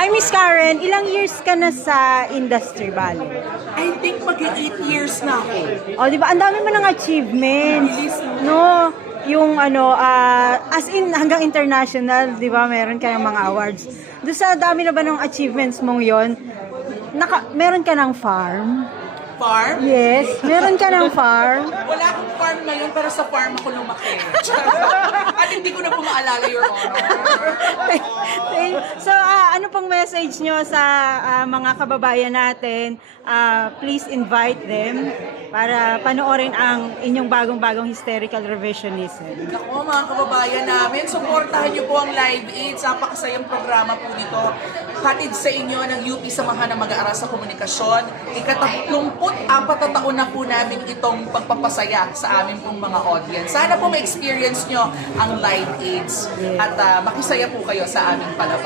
Hi, Miss Karen. Ilang years ka na sa industry, bale? I think mag-8 years na ako. O, di ba? Ang dami mo ng achievements. No? Yung as in hanggang international, di ba? Meron kayong mga awards. Doon sa dami na ba ng achievements mong yon? Meron ka ng farm? Farm? Yes. Meron ka ng farm? Wala akong farm ngayon, pero sa farm ako lumaki. At hindi ko na po maalala, Your Honor. So, ano pong message nyo sa mga kababayan natin? Please invite them para panoorin ang inyong bagong-bagong hysterical revisionism. Ako, mga kababayan namin, supportahan niyo po ang Live Aid. Napakasayang programa po nito. Hatid sa inyo ng UP Samahan ng Mag-aaral sa Komunikasyon. Ika-34 na taon na po namin itong pagpapasaya sa amin pong mga audience. Sana po ma-experience nyo ang Live Aids at makisaya po kayo sa aming palabas.